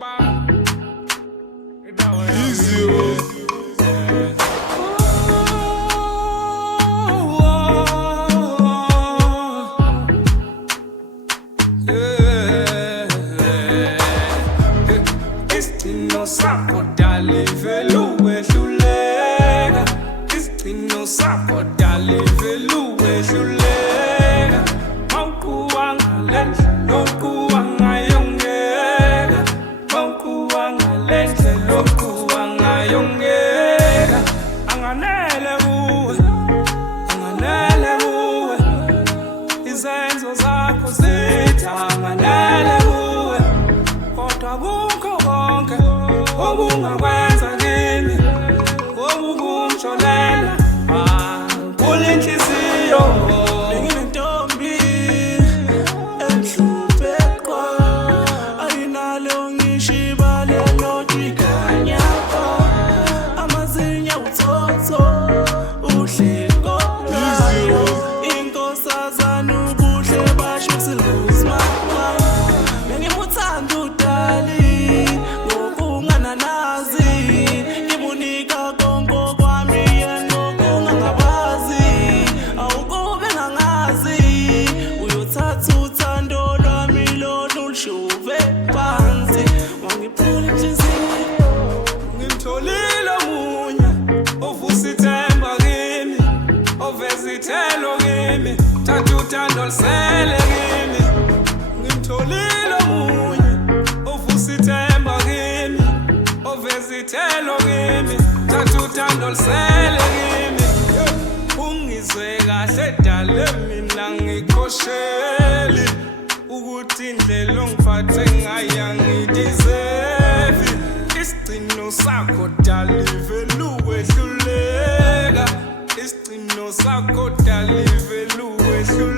bang bang. Easy, oh. Isicino sakho dala ivelu wehluleka. Isicino sakho dala ivelu wehluleka. Mawukuwa ngalendlela lokuwa ngayongeka. Mawukuwa ngalendlela lokuwa ngayongeka. Anganele kuwe, anganele kuwe. Izenzo zakho zithi anganele kuwe. Kodwa kukho konke obungakwenza kimi, obukumsholela kule inhliziyo. Benginentombi emhlophe qwa, ayinalo ngisho ibala elojikanya. Amazinyo uthotho, uhleko lwayo, inkosazana ubuhle basho siluzimama. Bengimuthanda udali ngokungananazi, ngimunika konke okwami yena okungangabazi. Awukube ngangazi, uyothatha uthando lwami lolu lushuve phansi. Wangiphula inhliziyo, Ngimtholile omunye ovusa ithemba kimi, oveza ithelo kimi, thatha uthando lusele kimi. Ngimtholile omunye ovusa ithemba kimi, oveza ithelo kimi, thatha uthando lusele kimi. Ungizwe kahle dale mina ngikhosheli, ukuthi indlela ongiphathe ngayo angideserve. Isicino sakho dala ivelu wehluleka. Isicino sakho dala ivelu wehluleka.